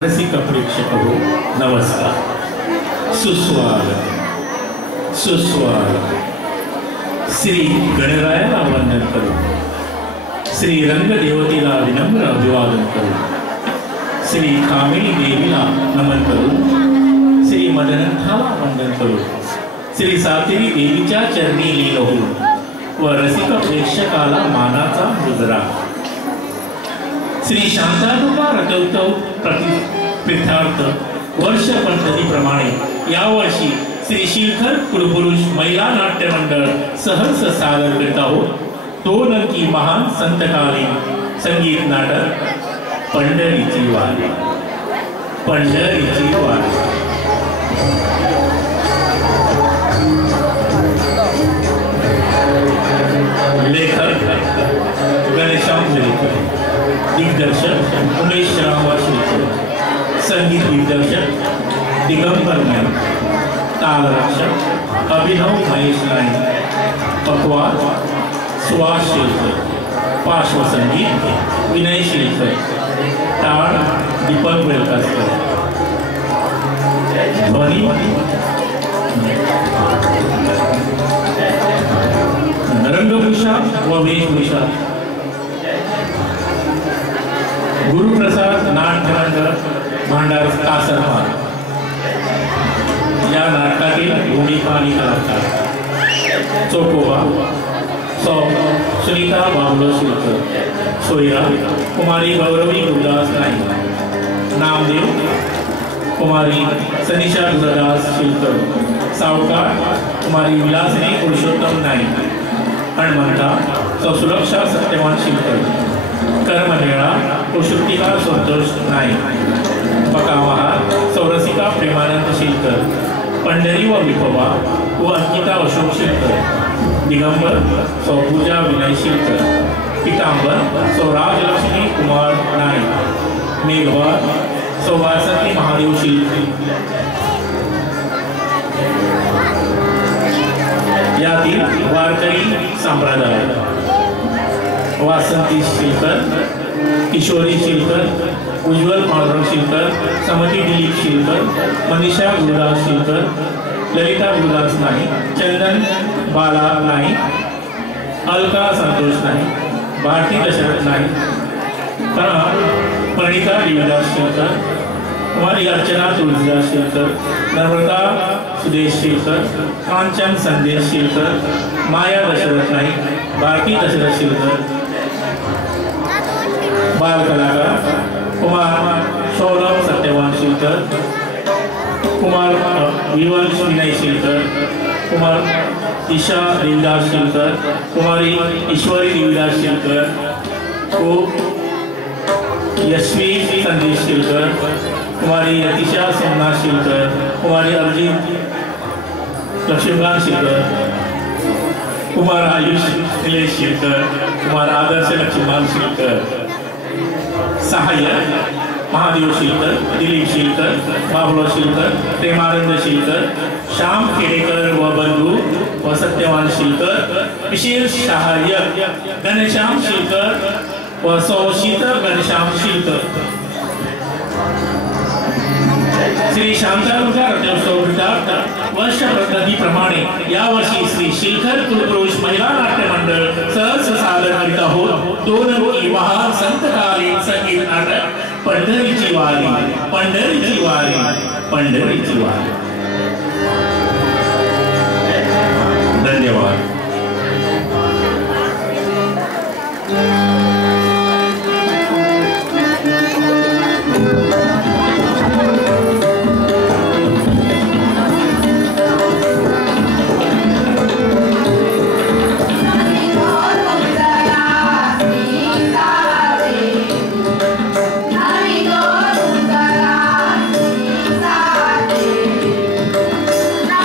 रसिक प्रेक्षक हो नमस्कार, सुस्वागत सुस्वागत। श्री गणरायाला वंदन करू, श्री रंगदेवतेला विनम्र अभिवादन करू, श्री कामिनी देवीला नमन करू, श्री मदनंथाला वंदन करू, श्री सातेरी देवीच्या चरणी लीन होऊ व रसिक प्रेक्षकाला मानाचा मुजरा। श्री शांतादुर्गा रथोत्सव प्रीत्यर्थ वर्ष पद्धतीप्रमाणे यावर्षी श्री शिखर कुलपुरुष महिला नाट्य मंडळ सहर्ष सादर करत आहोत 2 अंकी महान संतकालीन संगीत नाटक पंढरीची वारी। पंढरीची वारी लेखक गणेशाम जरीकर, दिग्दर्शक उमेश रामवाशीकर, संगीत दिग्दर्शक दिगंबर नाईक, तालरक्षक अभिनव महेश नाईक, पकवाद सुहास शेलकर, पार्श्वसंगीत विनय शेलकर, टाळ दीपक बेलकासकर, ध्वनी रंगभूषा व वेशभूषा गुरुप्रसाद नाट्य मंडळ भांडार कासरवाड। या नाटकातील भूमिका आणि कलाकार चोकोबा सौ सुनीता बाबुल शिलकर, सोयरा कुमारी गौरवी गुरुदास नाईक, नामदेव कुमारी सनिशा गुरुदास शिलकर, सावकार कुमारी विलासिनी पुरुषोत्तम नाईक, हणमंता सौ सुरक्षा सत्यवान शिलकर, कर्ममेळा श्रुतिका संतोष नाईक, पकावहार सौरसिका प्रेमानंद शिलकर, पंढरी व विठोबा व अंकिता अशोक शिलकर, दिगंबर सौ पूजा विनय शिलकर, पितांबर सौ राजलक्ष्मी कुमार नाईक, मेघवार सौ वासंती महादेव शिलकर। यातील वारकरी संप्रदाय वासंती शिलकर, किशोरी शिलकर, उज्ज्वल पांडुरंग शिलकर, समती दिलीप शिलकर, मनीषा गुरुदास शिलकर, ललिता गुरुदास नाईक, चंदन बाला नाईक, अलका संतोष नाईक, भारती दशरथ नाईक, प्रणिता देवीदास शिलकर, कुमारी अर्चना तुलसीदास शिलकर, नम्रता सुदेश शिलकर, कांचन संदेश शिलकर, माया दशरथ नाईक, भारती दशरथ शिलकर। बाल कलाकार कुमार सौरभ सत्यवान शिलकर, कुमार विवंश विनय शिलकर, कुमार ईशा देवीदास शिलकर, कुमारी ईश्वरी देवीदास शिलकर, यशवी संदेश शिलकर, कुमारी यतिशा सोमनाथ शिलकर, कुमारी अर्जित लक्ष्मीकांत शिलकर, कुमार आयुष निलेश शिलकर, कुमार आदर्श लक्ष्मीकांत शिलकर। सहाय्यक महादेव शिलकर, दिलीप शिलकर, बाबुराव शिलकर, प्रेमानंद शिलकर, श्याम खेडेकर व बंधू व सत्यवान शिलकर। विशेष सहाय्यक घनश्याम शिलकर व सौ शीतल घनश्याम शिलकर। श्री शांतादुर्गा रथोत्सव प्रीत्यर्थ वर्ष पद्धतीप्रमाणे यावर्षी श्री शिखर कुलपुरुष महिला नाट्य मंडळ सहर्ष सादर करीत आहोत 2 अंकी महान संतकालीन संगीत नाटक पंढरीची वारी। पंढरीची वारी, पंढरीची वारी। धन्यवाद। Now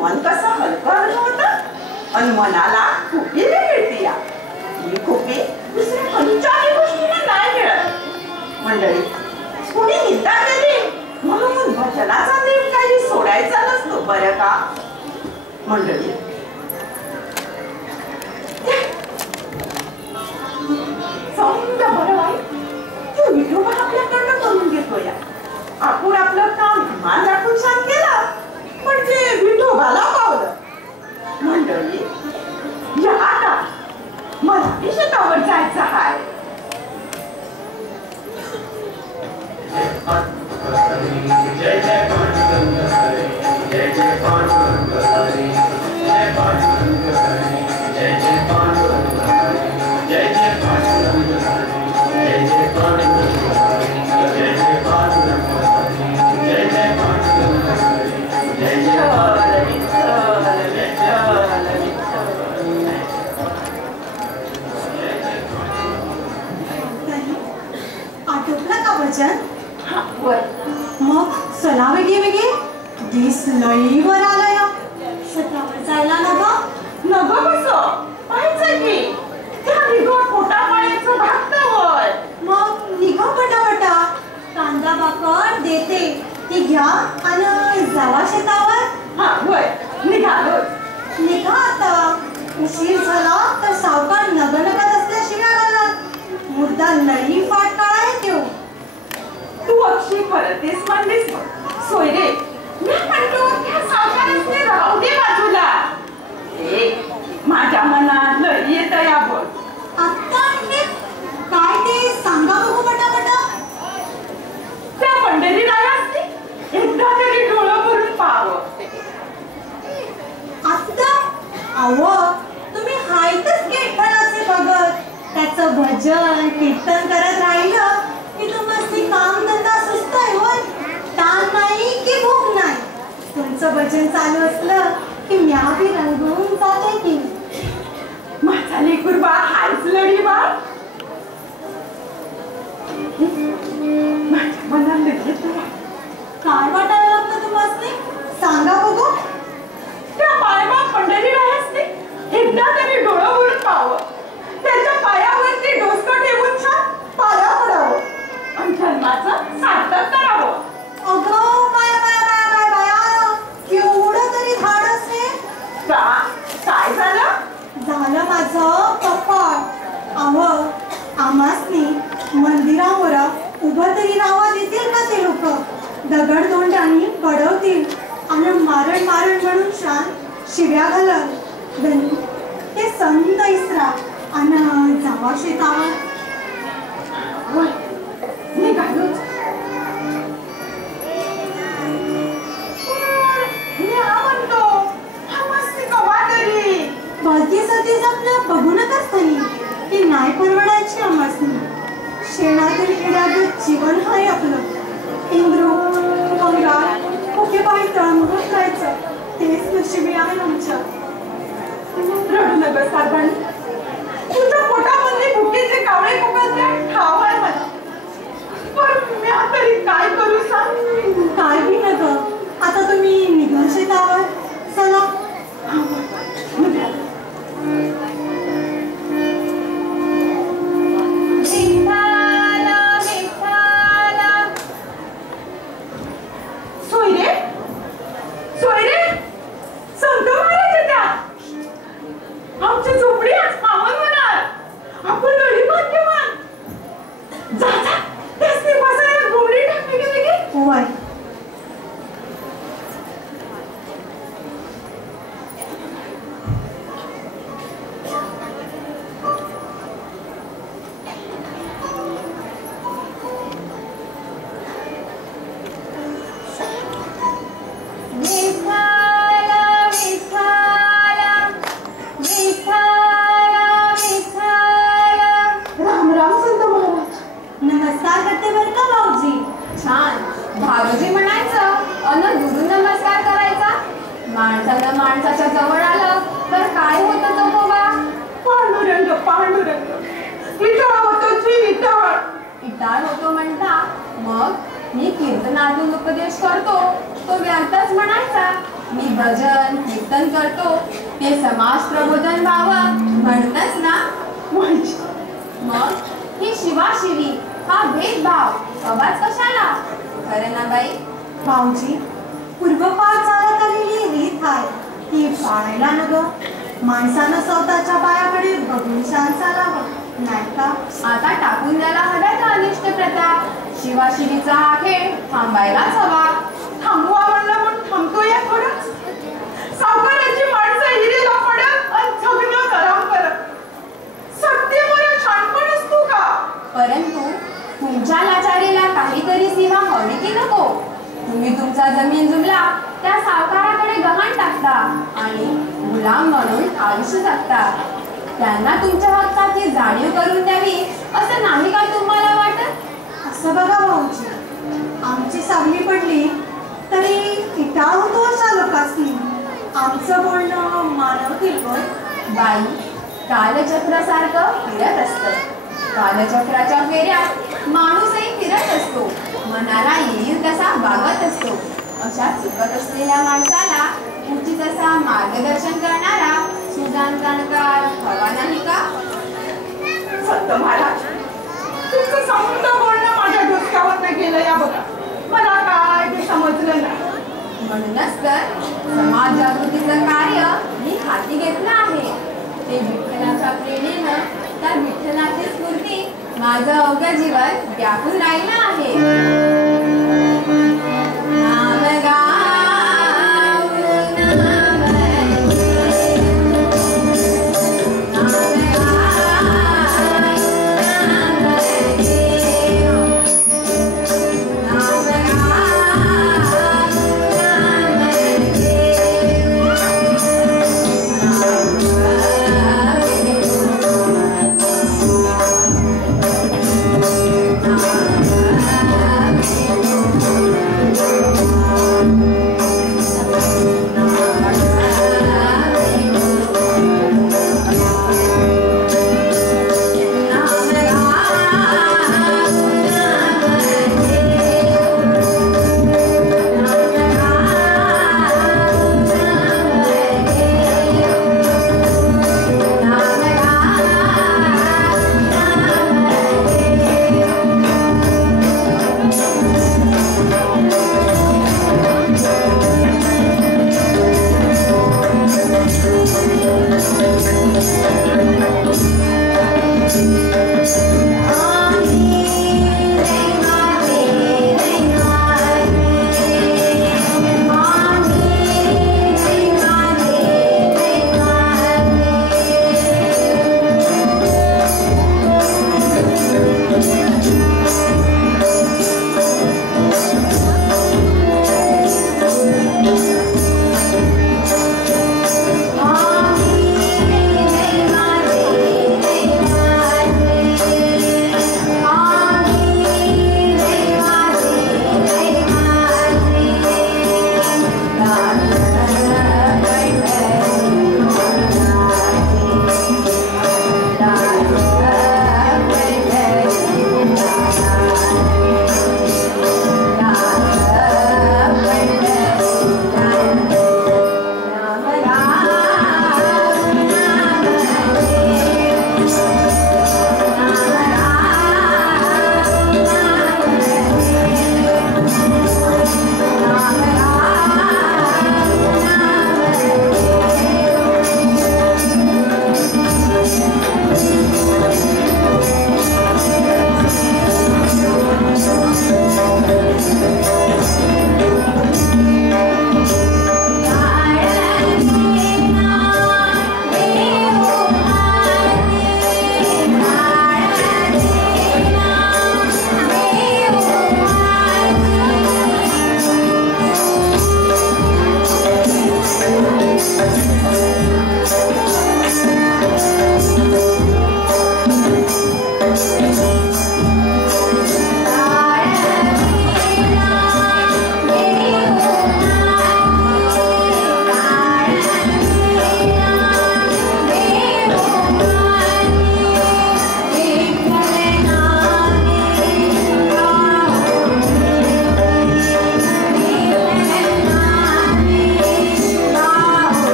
मन कसं हलकं हलकं होतं आणि मनाला खुपी मिळते या. ही खुपी दुसऱ्या कोणत्याही गोष्टीला नाही मिळत. मंडळी, कुणी निंदा केली म्हणून भजनाचा देव काही सोडायचा नसतो बरं का मंडळी. समजा बरं वाईट तो विठोबा आपल्याकडनं करून घेतो या. आपण आपलं काम मान राखून शांत केलं पण ते विठोबाला पावलं. मंडळी, या आता मला शेतावर जायचं आहे. जय जय पांडुरंग हरे, जय जय पांडुरंग हरे, जय पांडुरंग हरे, जय जय पांडुरंग हरे, जय जय पांडुरंग हरे, जय जय पांडुरंग हरे, जय जय पांडुरंग हरे, जय जय पांडुरंग हरे, जय जय आटोपलं का वचन? वर मग चला वेगळे वेगळे दिस लईवर आलाय. शेतावर जायला नग कसं पाहायचं की त्या निघून पोटा पाण्याचं भागतावर. मग निघा पटापटा. कांदा बाकर देते ती घ्या आणि जावा शेतावर. हा वर निघालो. निघा आता. उशीर झाला तर सावकार नगनगत असल्या शिव्या घालत. मुद्दा लई फाट काळा येतो. तू अक्षी परतेस म्हणलीस सोयरे. मी म्हणतो त्या सावकारासने राहू दे बाजूला. माझ्या मनात लई येत यावर. आता काय ते सांगा बघू पटापटा. त्या पंढरी रायासने एकदा तरी डोळं भरून पाहावं. आता अहो तुम्ही हायतच कीर्तनाचे बघत त्याचं भजन कीर्तन करत राहिलं की तुम्हाला काम धंदा सुचतोय. होय, ताण नाही की भूक नाही. तुमचं भजन चालू असलं की म्या बी रंगवून जाते की. माझा लेकूर बा हायच लढी बा. माझ्या मनात घेत काय वाटायला लागतं तुम्हाला? सांगा बघू. त्या पायबा पंढरी रायासने एकदा तरी डोळं भरून पाहावं. त्याच्या पायावरती डोसकं ठेवून छान पाया पडावं आणि धर्माचं सार्थक करावं. अगं bye bye bye bye bye, केवढं तरी धाडस हे. काय झालं? झालं माझं कपाळ. अहो आमासनी मंदिरावर उभं तरी राहावं देतील का ते लोक? दगडधोंड्यानी पडवतील आणि मारण मारण म्हणून शान शिव्या घालत. ते संत इसरा आणि जावा शेतावर. निघालोच. म्हणतो हा मस्ती कवा तरी भलती सतीच आपल्या बघू नकाच तरी. ती नाही परवडायची आमासनी. शेणातील किड्यागत जीवन हाय आपलं. इंद्रू मंगाळ कुठे बाई तळमळत राहायचं तेच नशिबी आहे आमच्या. रडू नका साधन. तुझ्या पोटामध्ये भुकेचे कावळे कुकरचे ठाव आहे मला. पण मी तरी काय करू सांग? काय बी नका. आता तुम्ही निघा शेतावर. चला. सोयरे सोयरे संत महाराज येत्या. आमची झोपडी आज पावन होणार. आपण लढी भाग्यवान. जा जा त्यासनी बसायला घोडी टाकली गेली. वय नमस्कार करते बरं का भाऊजी. छान. भाऊजी म्हणायचं अन गुरु नमस्कार करायचा. माणसाला माणसाच्या जवळ आलं तर काय होतं तो बाबा? पांडुरंग पांडुरंग. इटाळ होतो जी इटाळ. इटाळ होतो म्हणता. मग मी कीर्तनातून उपदेश करतो तो व्यर्थच म्हणायचा. मी भजन कीर्तन करतो ते समाज प्रबोधन व्हावं म्हणतच ना. मग ही शिवाशिवी हा भेदभाव आवाज कशाला? खरं ना बाई? भाऊजी, पूर्वपार चालत आलेली रीत आहे ती पाळायला नको. माणसानं स्वतःच्या पायाकडे बघून शान चालावं, नाही का? आता टाकून द्यायला हव्या का अनिष्ट प्रथा? शिवाशिवीचा हा खेळ थांबायलाच हवा. थांबवा म्हणलं पण थांबतोय थोडंच. सावकाराची माणसं हिरीला पडत आणि जगणं कराम करत. सत्य मला छानपण असतो का? परंतु तुमच्या लाचारीला काहीतरी सीमा हवी की नको? तुम्ही तुमचा जमीन जुमला त्या सावकाराकडे गहाण टाकता आणि गुलाम म्हणून आयुष्य जगता. त्यांना तुमच्या हक्काची जाणीव करून द्यावी असं नाही का तुम्हाला वाटत? असं बघा भाऊजी, आमची सावली पडली तरी इटाळ होतो अशा लोकांनी. आमचं बोलणं मानवतील पण. बाई, कालचक्रासारखं फिरत असतं. कालचक्राच्या फेऱ्यात माणूसही फिरत असतो, मनाला येईल तसा वागत असतो. अशा चुकत असलेल्या माणसाला उचित असा मार्गदर्शन करणारा सुजाण जाणकार हवा नाही का? सत्य महाराज, तुमचं संपूर्ण बोलणं माझ्या डोक्यावर नाही गेलं या बघा. मला काय ते समजलं नाही. म्हणूनच तर समाज जागृतीचं कार्य मी हाती घेतलं आहे. ते विठ्ठलाच्या प्रेरणेनं त्या विठ्ठलाची स्फूर्ती माझं अवघं जीवन व्यापून राहिलं आहे.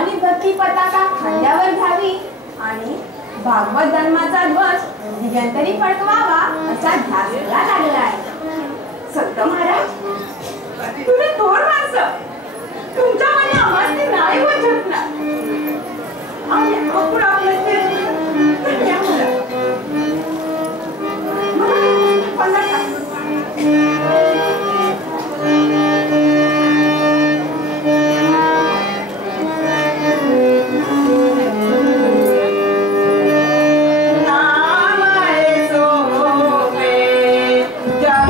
आणि भक्ती पताका खांद्यावर घ्यावी आणि भागवत धर्माचा ध्वज दिगंतरी फडकवावा असा ध्यास मला लागलाय. संत महाराज, तुम्ही थोर माणसं, तुमच्या मने आम्हाला नाही वाटत ना. आणि आपण आपलं ते कन्या मुलं. मला नाम आहे सोपे जग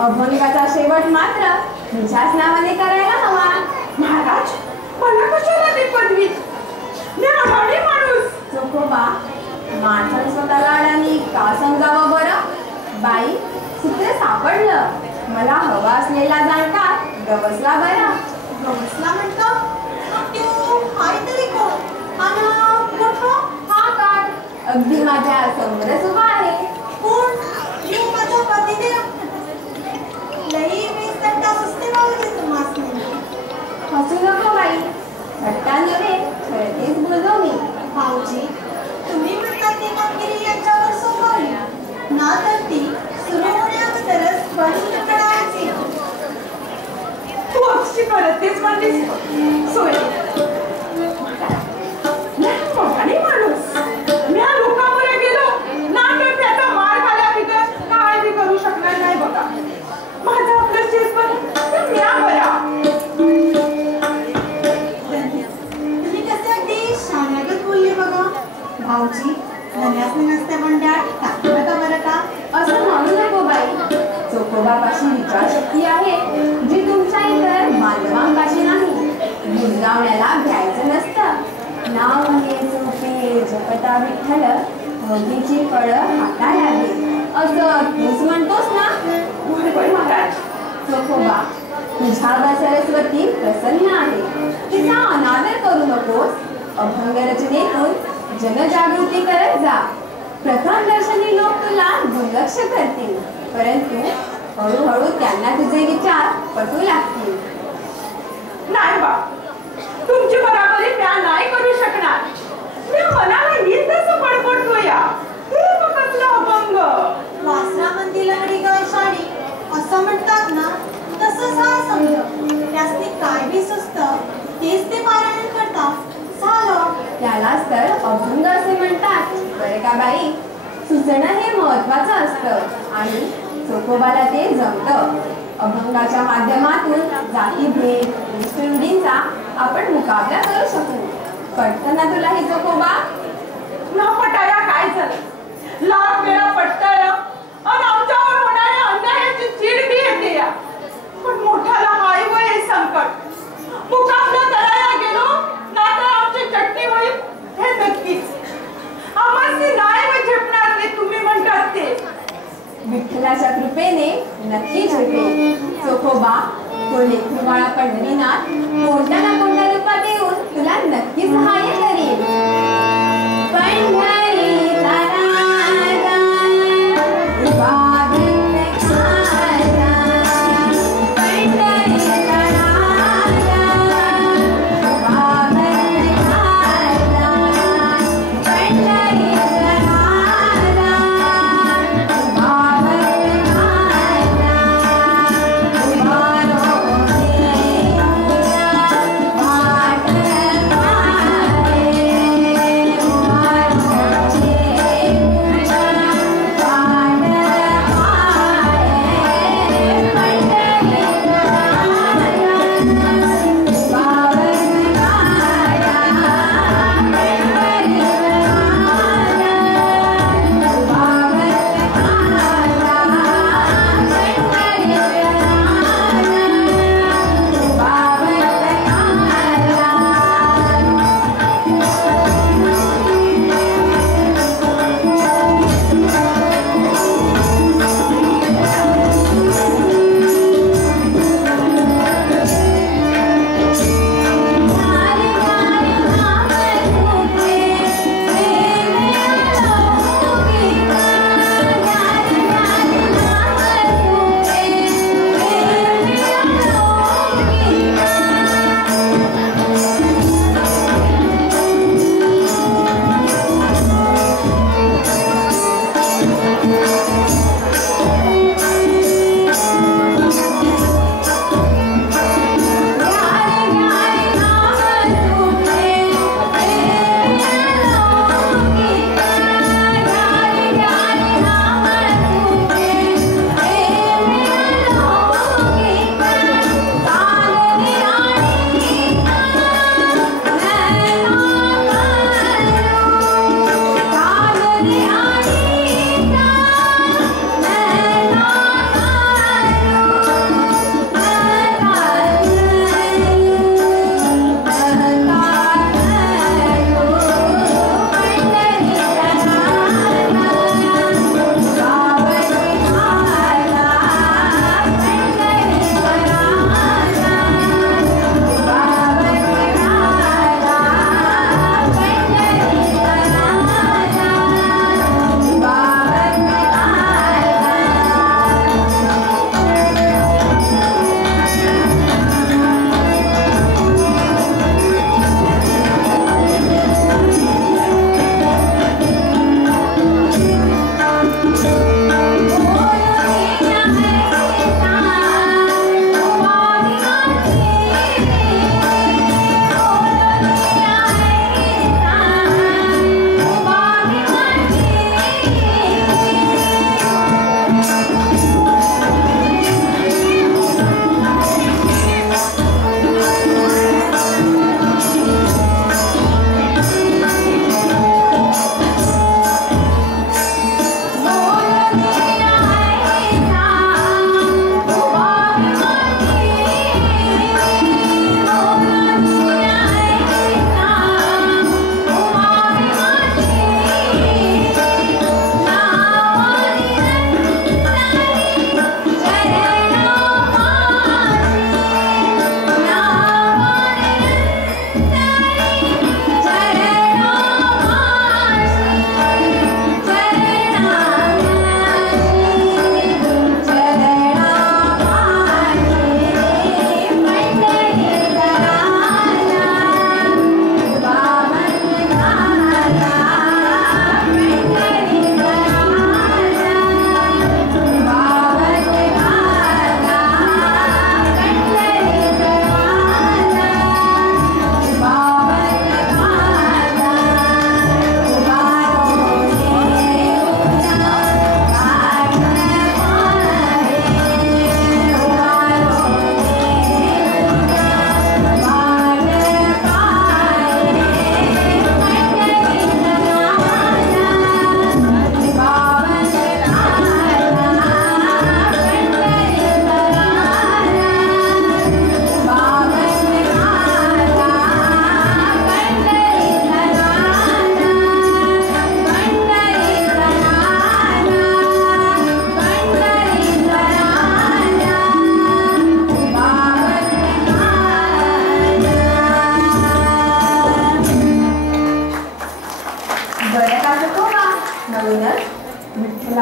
अभंगाचा शेवट मात्र तुझ्याच नावाने करायला हवा. महाराज, मला कशाला ती पदवी? मी आढाडी माणूस. चोखोबा, माणसाने स्वतःला अडाणी का समजावं बरं? बाई, सूत्र सापडलं. मला हवा असलेला जाणकार गवसला बरा. गवसला म्हणतो? हाय तरी कोण? आणि मोठं हा काढ अगदी माझ्या समोरच उभा आहे. कोण? मी माझा पतिदेव. लई मी सट्टा सुस्ते मागली तुम्हास नाही. हसू नको बाई, थट्टा नव्हे, खरतेच बोललो मी. भाऊजी, तुम्ही म्हणता ती कामगिरी याच्यावर सोपवली ना, तर ती सुरू होण्याअगोदरच बंद करायची. तू अक्षी करतेच म्हणतेस सोय. मोठाने माणूस मी लोकांवर गेलो ना, तर त्याचा मार खाल्याबिगर काय बी करू शकणार नाही बघा. माझं आपलं शिरपण म्या बरा. तुम्ही कसे अगदी शाण्यागत बोलले बघा. भाऊजी, धन्यासनी नसते मंडळात टाकलं का बरं का? असं म्हणू नको बाई. चोखोबापाशी विचारशक्ती आहे जी तुमच्या इतर मानवांपाशी नाही. गुणगावण्याला घ्यायचं नसतं. नाव घे चोखे जपता विठ्ठल, भोगीची फळं हाताला घे, असं तूच म्हणतोस ना? बरोबर महाराज. चोखोबा, तुझ्यावर सरस्वती प्रसन्न आहे. तिचा अनादर करू नकोस. अभंग रचनेतून जनजागृती करत जा. प्रथम दर्शनी लोक तुला दुर्लक्ष करतील, परंतु हळूहळू त्यांना तुझे विचार पटू लागतील. नाही बा, तुमची बराबरी म्या नाही करू शकणार. मी मनाला येत तसं पडपडतो या. हे मग कसलं अभंग. वासरामंदी लंगडी गाय शाडी असं म्हणतात ना, तसंच हा समज. त्यासनी काय बी सुचतं तेच ते पारायण करतात. झालं. त्यालाच तर अभंग असे म्हणतात बरे का बाई. सुचणं हे महत्वाचं असतं आणि चोखोबाला ते जमतं. अभंगाच्या माध्यमातून जातीभेद रूढींचा आपण मुकाबला करू शकू. कळतं ना तुला हे चोखोबा? न पटाया काय झालं? लाख वेळा पटतंय आणि आमच्यावर होणाऱ्या अन्यायाची चीड बी येते या. पण मोठ्याला हाय व हे संकट. मुकाबला करायला गेलो ना तर आमची चटणी होईल हे नक्कीच. आम्हाला नाही व झेपणार ते तुम्ही म्हणतात ते. विठ्ठलाच्या कृपेने नक्की झेपेल. चोखोबा, तो लेकरूबाळा पंढरीनाथ कोणत्या ना कोणत्या रूपात येऊन तुला नक्की सहाय्य करेल. पंढरीचा राजा उभा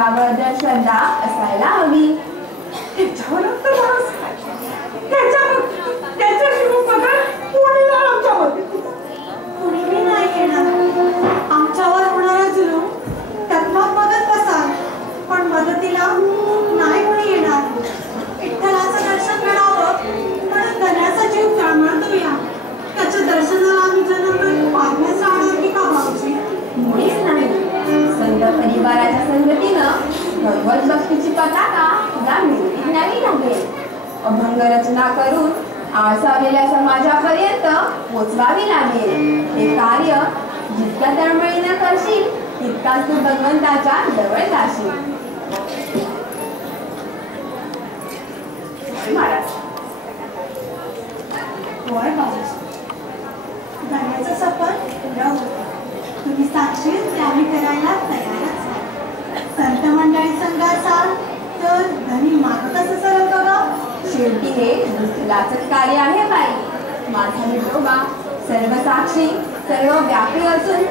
त्याबद्दल श्रद्धा असायला हवी. त्याच्यावर तर माणूस काय? त्याच्याशिवाय पगार कोणी नाही आमच्या मदतीला. कुणीही नाही येणार. आमच्यावर होणारा जुलूम त्यात मग बघत बसा, पण मदतीला नाही कोणी येणार. विठ्ठलाचं दर्शन घडावं म्हणून धन्याचा जीव तळमळतोया. त्याच्या दर्शनाला आम्ही जन्म पाहण्यास राहणार की का भाऊजी? मुळीच नाही. संत परिवाराच्या संगतीनं भगवत भक्तीची पताका या मिरवणुकीत न्यावी लागेल. अभंग रचना करून आळसावलेल्या समाजापर्यंत पोचवावी लागेल. हे कार्य जितक्या तळमळीनं करशील तितकाच तू भगवंताच्या जवळ जाशील. महाराज होय भाऊजी, धन्याचं सफर पुरं होतं. तुम्ही साक्षीच ते आम्ही करायला तयारच आहे. संत मंडळी संघ असाल तर धनी मागं कसं सरवतं ग? शेवटी हे विठ्ठलाचंच कार्य आहे बाई. माझा विठोबा सर्व साक्षी सर्व व्यापी असून